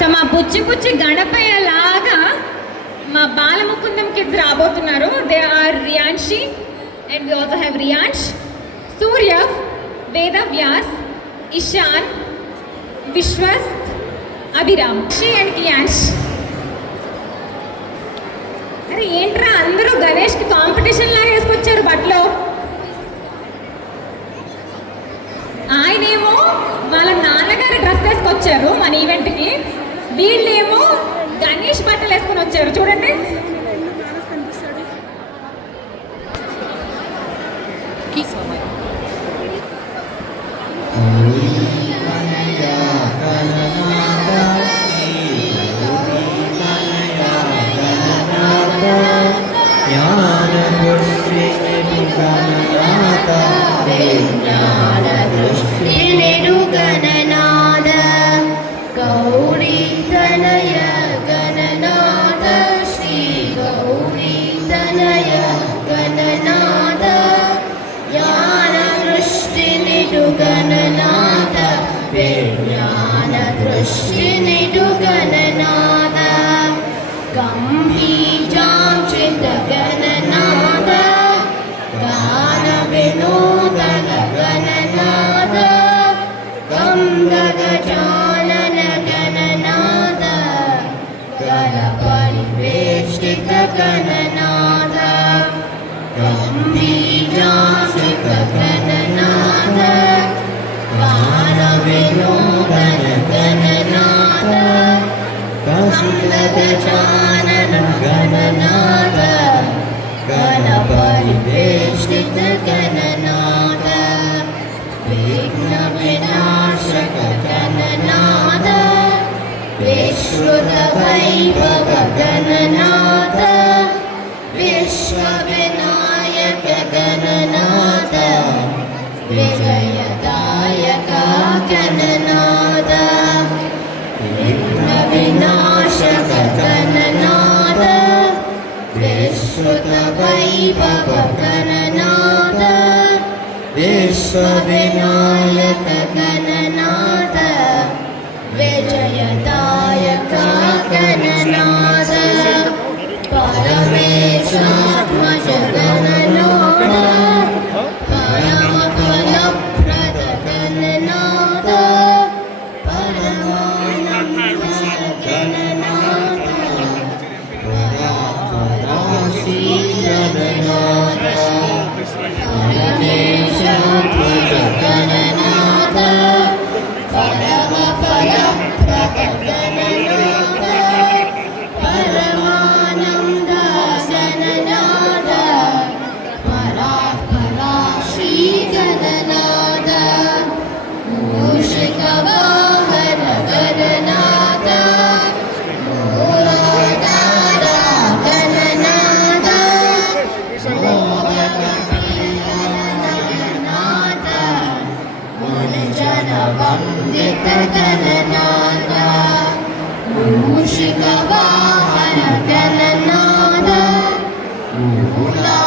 సో మా బుచ్చి బుచ్చి గణపయ్య లాగా మా బాలముకుందం కిడ్స్ రాబోతున్నారు. They are Riyanshi and we also have Riyansh, Surya, Veda Vyas, Ishaan, Vishwas, Abhiram, she and Kiyansh. అరే ఏంట్రా అందరూ గణేష్కి కాంపిటీషన్ లాగా వేసుకొచ్చారు బట్టలు. ఆయనేమో వాళ్ళ నాన్నగారి డ్రెస్ వేసుకొచ్చారు మన ఈవెంట్కి, వీళ్ళేమో గణేష్ బట్టలు వేసుకొని వచ్చారు. చూడండి. विश्वविनायक गणनाथ विजयदायक गणनाथ परमेशात्मज गणनाथ परमफलप्रद गणनाथ परमानंद गणनाथ पराशि गणनाथ परमेशात्मज गणनाथ परमफलप्रद गणनाथ परमानंद गणनाथ पराशि गणनाथ मूषिकवाहन गणनाथ मूलाधार गणनाथ गणनाथ मुनिजनवन्दित गणनाथ मूषिकवाहन गणनाथ मूला